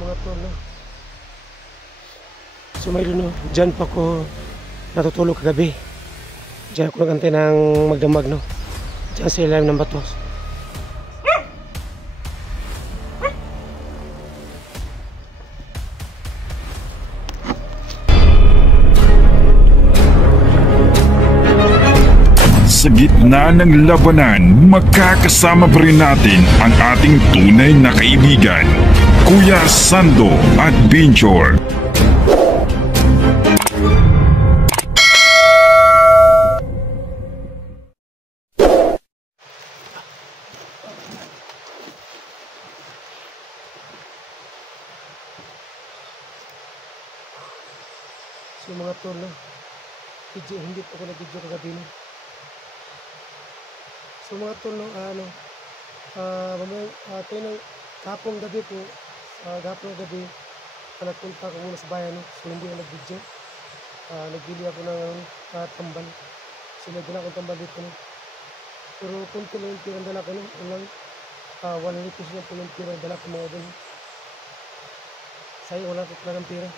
mga tol, no? So mayroon, no? Diyan pa ako natutulog kagabi. Diyan ako nagantay ng magdamag, no? Diyan sa ilalim ng batos. Sa gitna ng labanan, magkakasama pa rin natin ang ating tunay na kaibigan, Kuya Sando Adventure. So mga tol, no? Hindi pa ako nag-video kagabi, no? So mga tol, no, tayo ng kapong gabi po, gapong gabi, nagpunta ako muna sa bayan, no? So hindi ako nag-video. Nagbili ako ng tambal. So may dala akong tambal dito, no? Pero kunti lang yung tirang dala ko, no? Ulang 1 pesos lang po yung tirang dala ko, mga doon. Sayang, wala ko talagang pira.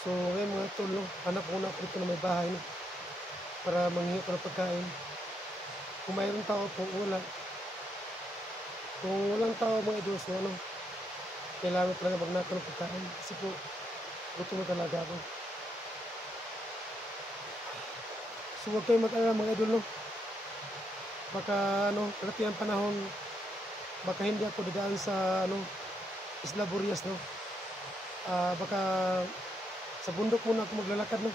So ngayon mga tol, no? Anak ko na ako dito na may bahay, no? Para manghingi ko ng pagkain. Kung mayroong tao po, wala. Kung walang tao mga idol, so ano, kailangan talaga magnakaw ng pagkain. Kasi po, gutom na talaga ako. So huwag kayong mag-alala mga idol, no? Baka ano, pagdating ang panahon, baka hindi ako dadaan sa ano, Isla Burias, no? Baka sa bundok muna ako maglalakad, no?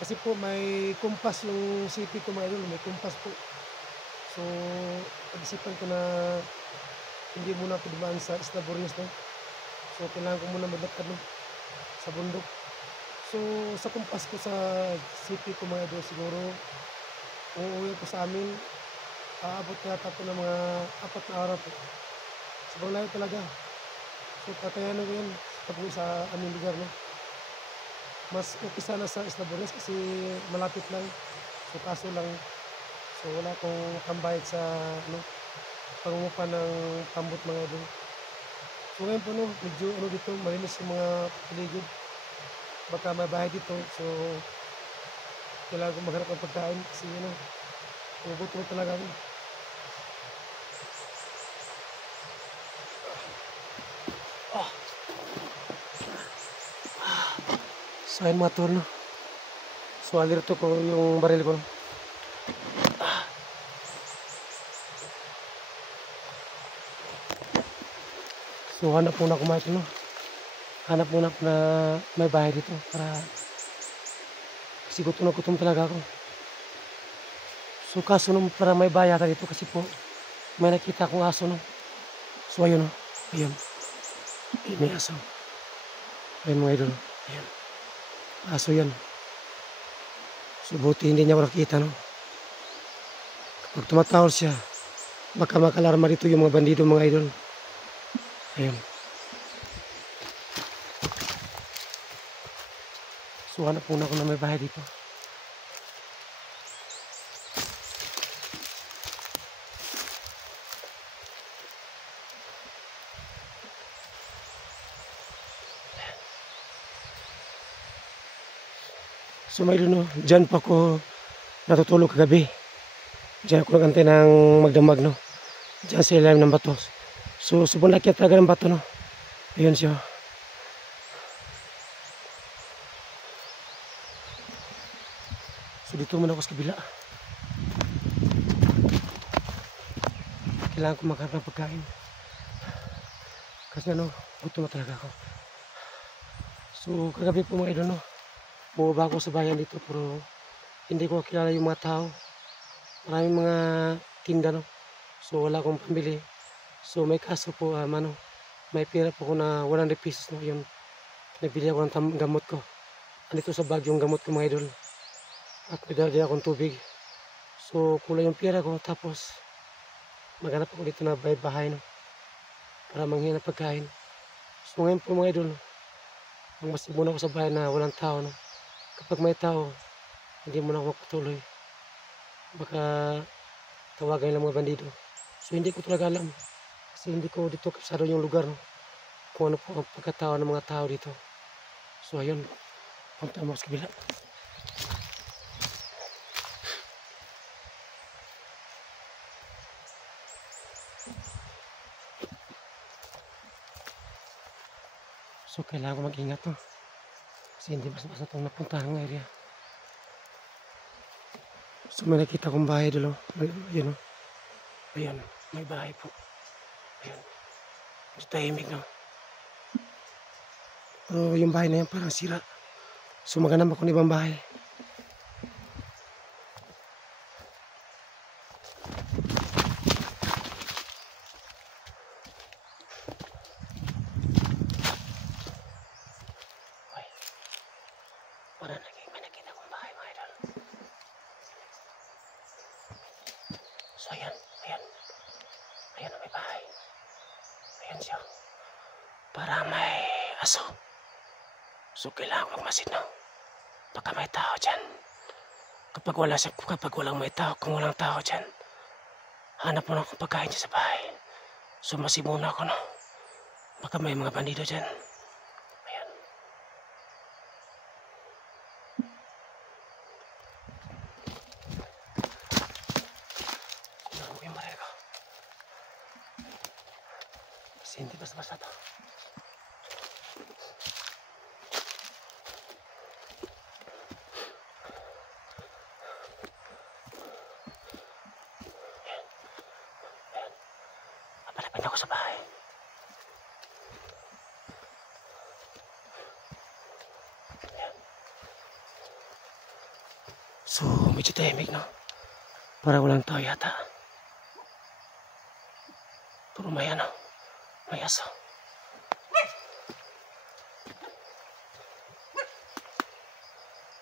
Kasi po may kumpas yung city ko mga idol, may kumpas po. So, pag-isipan ko na hindi muna ako dumaan sa Isla Burias, no? So, kailangan ko muna maglakad, no? Sa bundok. So, sa kumpas ko sa city ko mga idol, siguro uuwi ko sa amin, aabot na tapo ng mga 4 na araw po. Sobrang layo talaga. So, kakayanan ko yan sa aming lugar, no? Mas okay sana sa Isla Burias kasi malapit lang. So kaso lang, so wala akong tambayad sa ano, pangungupa ng tambot mga idol. So ngayon po, no, medyo ano dito, malinis yung mga paligid. Baka may bahay dito, so kailangan ko maghanap ng pagkain kasi ano, gugutom talaga ako. So ayun mga tol, no? So alirto ko yung baril ko, no? So hanap muna ako mga tol, no? Hanap muna ako na may bahay dito para kasi gutom talaga ako. So kaso nung para may bahay ata dito kasi po may nakita akong aso, no? So ayun, no? Ayun. May aso. Ayun mga idol, ayun. Aso yan. So buti hindi niya ako nakita, no? Kapag tumatawal siya, baka makalarma dito yung mga bandido mga idol. Ayun. So hanap muna ako na may bahay dito. So mayroon, no? Diyan pa ako natutulog kagabi. Diyan ako nagantay ng magdamag, no? Diyan sa ilalim ng batos. So sobrang laki talaga ng bato, no? Ayun siya. So dito muna ako sa kabila. Kailangan ko maghanap ng pagkain. Kasi ano, gutom na talaga ako. So kagabi po mga idol, no? Bumaba ako sa bayan dito pero hindi ko kilala yung mga tao. Maraming mga tinda, no? So wala akong pambili. So may kaso po, may pera po ko na 100 pesos, no? Yun, nabili ako ng gamot ko. Andito sa bag yung gamot ko mga idol. At may dala akong tubig. So kulang yung pera ko, tapos maghanap ako dito na bahay, no? Para manghingi ng pagkain. So ngayon po mga idol, masig muna ako sa bahay na walang tao, no? Kapag may tao, hindi mo na ako magpatuloy. Baka tawagan lang mga bandido. So hindi ko talaga alam Kasi hindi ko dito kapsado yung lugar, no? Kung ano po ang pagkatao ng mga tao dito. So ayun, punta mo sa kabila. So kailangan ko mag-ingat, no? Kasi hindi basta-basta itong napuntahan ng area. So may nakita kong bahay dulo. Ayun, no? Ayun, may bahay po. Ayun. Medyo tahimik, no? Pero yung bahay na yan parang sira. So maghanap ako ng ibang bahay. Ay, parang may nakita kong bahay, mga idol. So ayan, ayan. Ayan may bahay. Ayan siya. Para may aso. So kailangan magmasid, no? Baka may tao dyan. Kapag walang may tao, kung walang tao dyan, hanap mo na akong pagkain dyan sa bahay. So masid muna ako, no? Baka may mga bandido dyan. Ayan. Kulang mo yung baril ko. Kasi hindi basta-basta to. Malapit ako sa bahay. Ayan. So, medyo tahimik, no? Para walang tao yata. Pero may ano, may aso.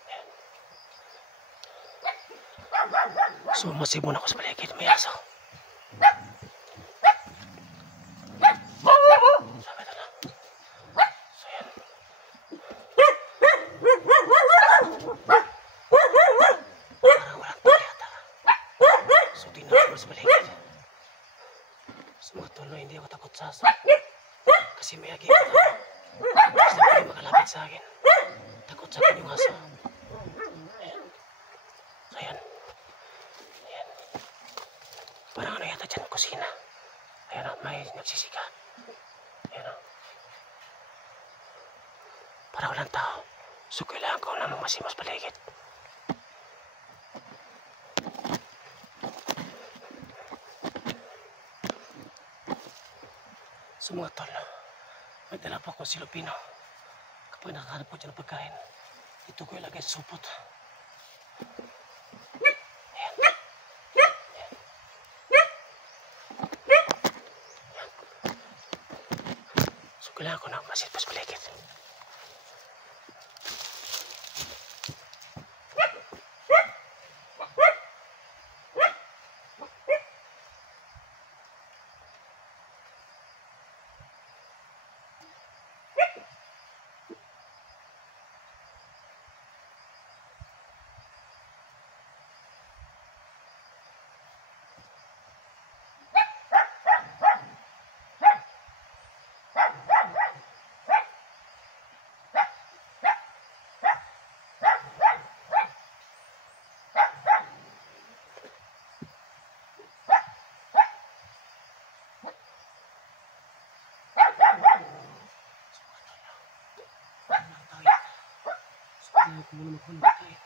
Ayan. So, masibon ako sa paligid, may aso. Hindi ako takot sa aso. Kasi may agit ako. Gusto ko yung makalapit sa akin. Takot sa akin yung aso. Ayan. Ayan. Ayan. Parang ano yata dyan, kusina. Ayan o, may nagsisika. Ayan o. Para walang tao. So kailangan ko lang masimas paligid. So mga tol, may dala po akong silupino. Kapag nakahanap po dyan ng pagkain, ito ko ilagay sa supot. Ayan. Ayan. Ayan. So kailangan ko na masilpas paligid. Kaya ko muna makulong tayo.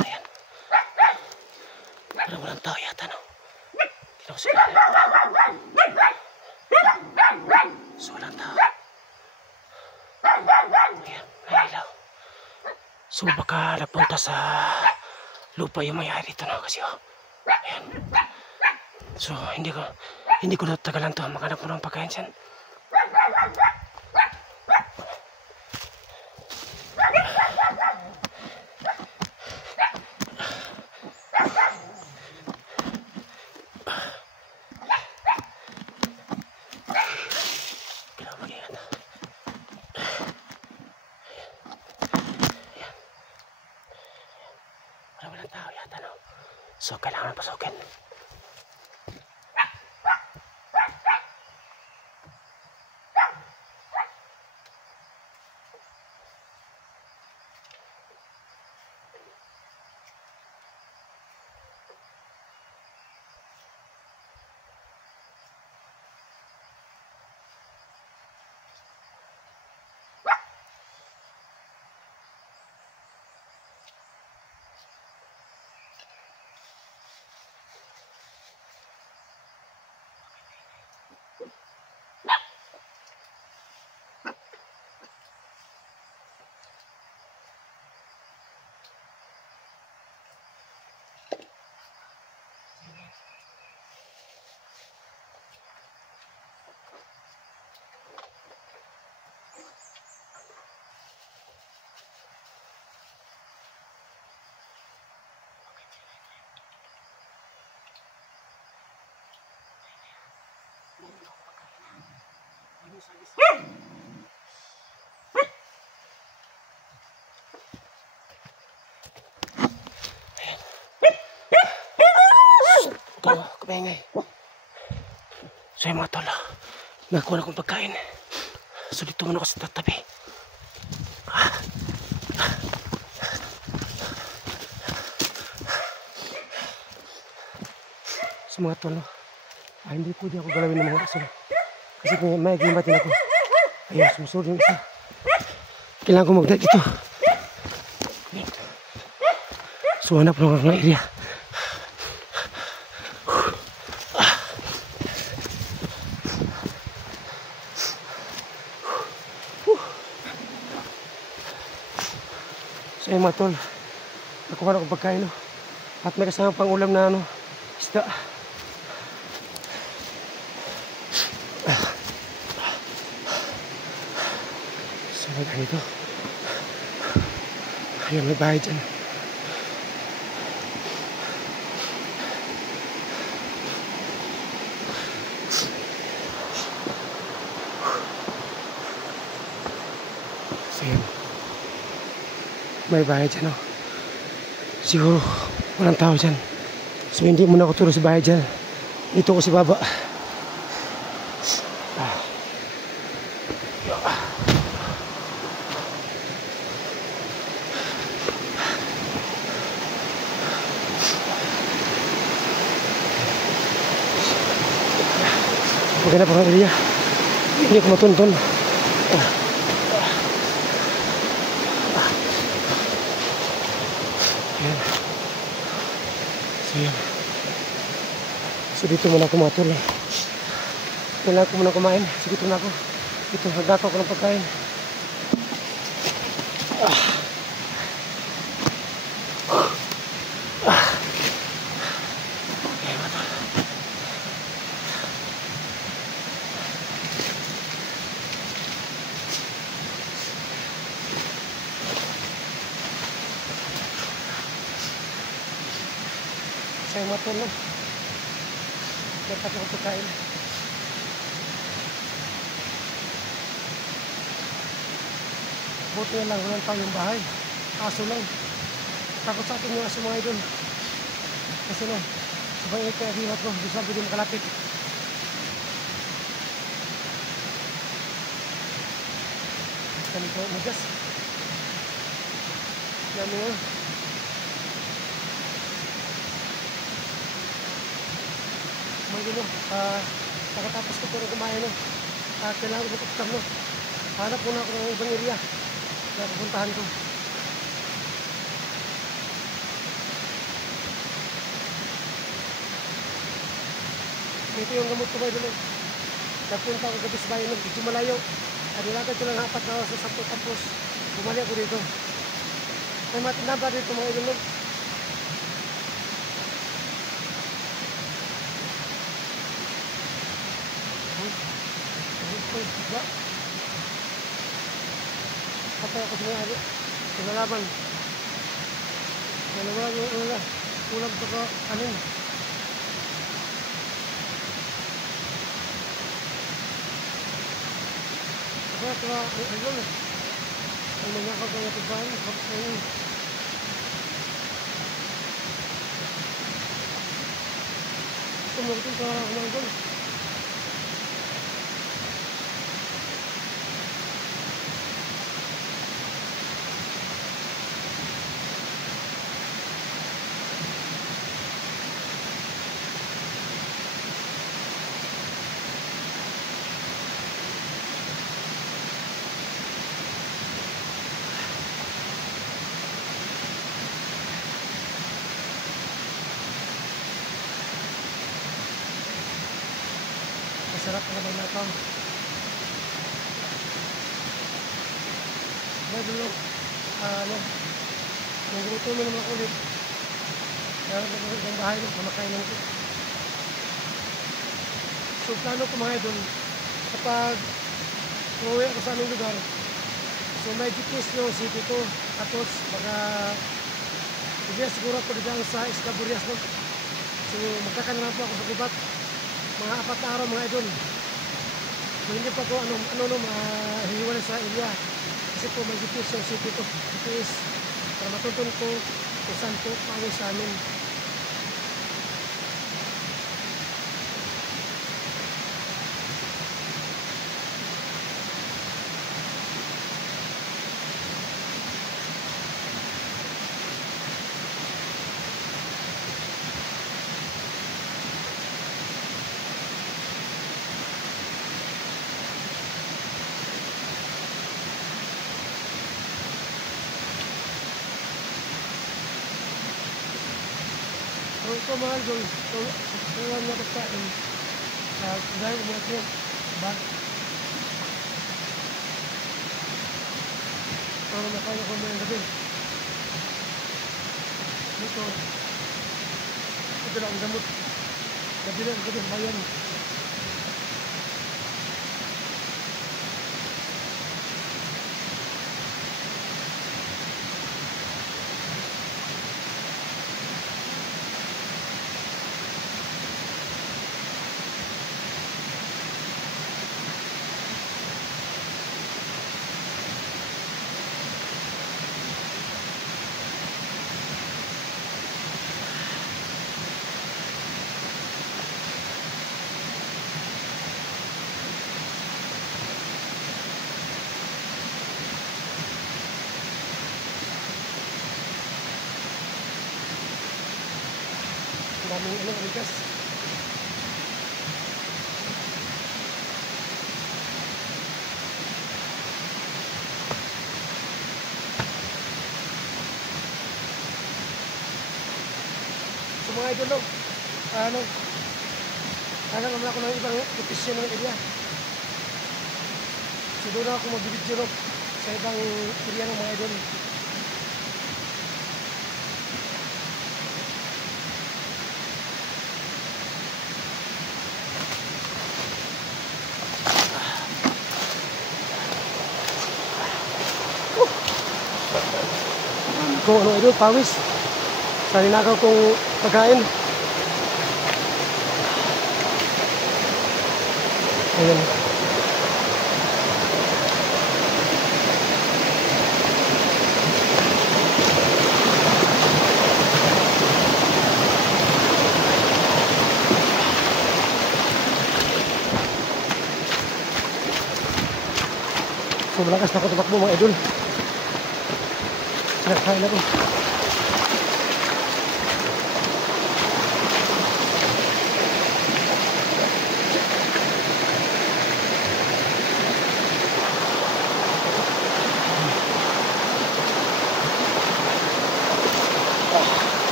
Ayan. Parang walang tao yata, no? Tignan ko sila. So walang tao. Ayan, nailaw. So baka napunta sa lupa yung mayari dito, no? Kasi ayan. So hindi ko natagalan to maghanap mo ng pagkain dyan. Kailangan mag-ingat. Walang tao yata, no? So, kailangan pasukin. Kapengay. So yung mga tol, nakuha na akong pagkain. So dito muna ako sa tatabi. So mga tol, hindi po di ako galawin ng mga aso. Kasi kung may aglimatin ako, ayun, sumusunod yung isa. Kailangan ko magdala dito. So hanap lang ako ng area. So yung mga tol, nakuha na akong pagkain, no? At may kasama pang ulam na isda. So may ganito. Ayun, may bahay dyan. So yun, may bahay dyan, no? Siguro walang tao dyan. So hindi muna ako turo sa bahay dyan. Dito ko si baba. Maganda pa ang area. Hindi ako matunton. Ayan. So yan. So dito muna ako mga tol. Kailangan ko muna kumain. So dito na ako. Dito, hagdako ko ng pagkain. Saya matulog. Dapat ako pagkain. Buti na lang, walang tao yung bahay. Aso lang. Takot sa akin yung aso mga idol. Kasi no, sabang ito yung hiwat ko. Di sabi din makalapit. Ganito, magas. Dami nga. Mga gino, pagkatapos ko pero kumain, no? Kailangan ko magkakasam, no? Hanap muna ako ng ibang area na pupuntahan ko. Ito yung gamot ko ba doon, no? Nagpunta ako gabi sa bayan, no? Medyo malayo. Nilakad ko lang 4 na oras sa sakto, tapos bumalik ako dito. May matindang ba dito mga idol, no? Patay ako sa mga pinalaban. Nalaman yung ulam ito ko anin. Kaya ito ayun. Ang mga kagaya ito ba? gutom na gutom sa mga idol. Masarap na naman nakaw. Dahil nung gusto mo naman ako ulit. Kaya ng bahay nung kamakainan ko. So plano ko mga idol, kapag umuwi ako sa aming lugar, so may GPS yung city ko. Tapos baka hindi siguro ako dyan sa Escaburias no. So magkakanaman po ako sa gubat. Mga 4 na araw mga idol. So hindi pa ko mahihiwalay sa area. Kasi po may GPS yung city ko. GPS para matuntun ko kung saan po pauwi sa amin. So ito mga idol, ito lang na pagkain. Dahil mo ito, ba? Para makaya ko mga gabi. Ito lang ang gamot. Gabi lang, gabi, bayan. Daming bigas. So mga idol, naman ako ng ibang location ng area. So doon ako mag-video sa ibang area ng mga idol. Kung ano idol, pawis sa ninakaw kong pagkain. Ayan. So malakas na ako tumakbo mga idol. Kain ako.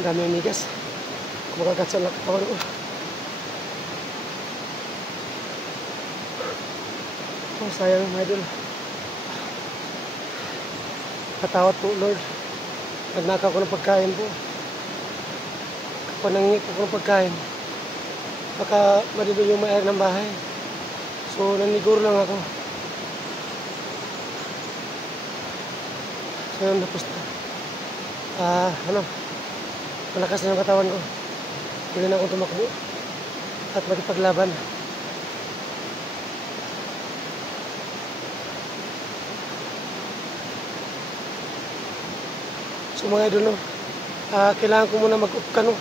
Ang dami yung migas. Kumakagat sa katawan ko. Oh, sayang mga idol. Patawad po Lord. Nagnakaw ko ng pagkain po. Panangingit ko ng pagkain. Baka marilo yung may-ari ng bahay. So naniguro lang ako. Ngayon tapos na. Ano, malakas na yung katawan ko. Pwede na akong tumakbo at makipaglaban. So mga idol, no, kailangan ko muna mag-off ka, no?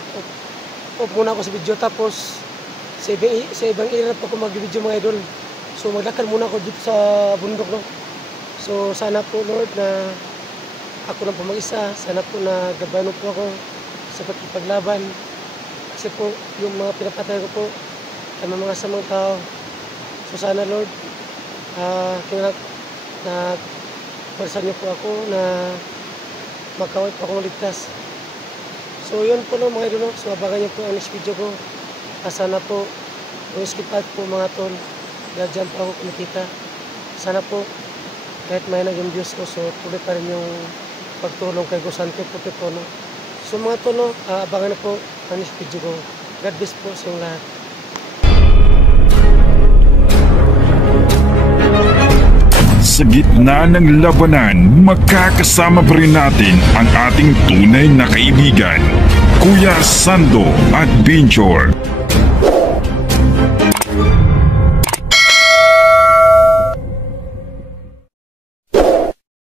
Off muna ako sa video, tapos sa ibang area pa ako mag-video mga idol. So maglakad muna ako dito sa bundok, no? So sana po Lord na ako lang po mag-isa, sana po na gabayan po ako sa pagkipaglaban. Kasi po yung mga pinapatay ko po ay mga samang tao. So sana Lord, kailangan na pagsan niyo po ako na makaway po akong ligtas. So yun po, no, mga idol, no? So abangan niyo po ang next video ko. Sana po yung skip out po mga tol, dyan po ako kumikita. Sana po kahit may naging views ko, so tuloy pa rin yung pagtulong kay Gusante Puti po, no? So mga tol, no, abangan na po ang next video ko. God bless po sa inyong lahat. Sa gitna ng labanan, magkakasama pa rin natin ang ating tunay na kaibigan, Kuya Sando at Binjor.